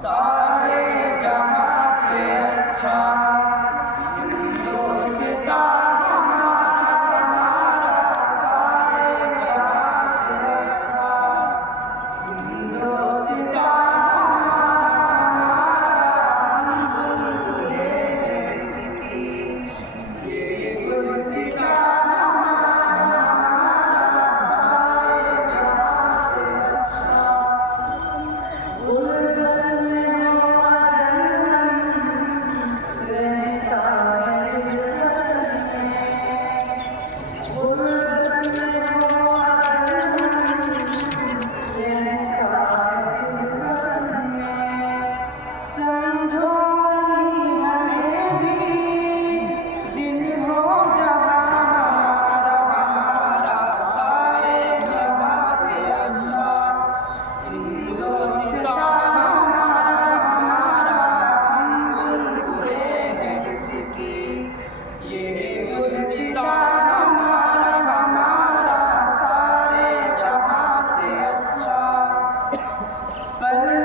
सारे जहां से अच्छा हिंदुस्तां हमारा हमारा सारे जहां से अच्छा हिंदुस्तां हमारा हम बुलबुले इसकी ये गुलसितां हमारा हमारा सारे जहां से अच्छा गुलबत में हो रहता है गुलबत में हो समझो वही हमें भी दिन हो जहाँ हमारा सारे जहाँ से अच्छा हिंदुस्तां हमारा हमारा हम बुलबुले हैं इसकी ये गुलसितां हमारा हमारा सारे जहाँ से अच्छा पल